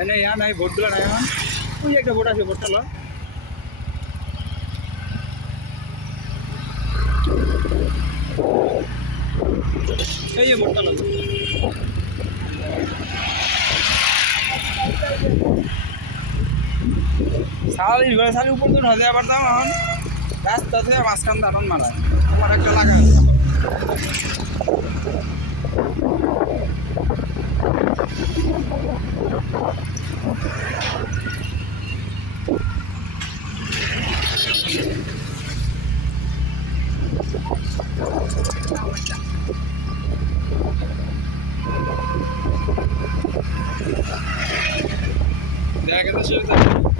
এনে ইয়া নাই, ভোট ভোটগুলো নাই ওই একটা ভোট আছে ভোটটা লো এই যে ভোটটা লো সালি সালি উপর তো না দেওয়া পারতাম এখন। রাস্তা মাঝখান দাঁড়ান মারা তোমার একটা লাগা আছে দেখা গেছে সেটা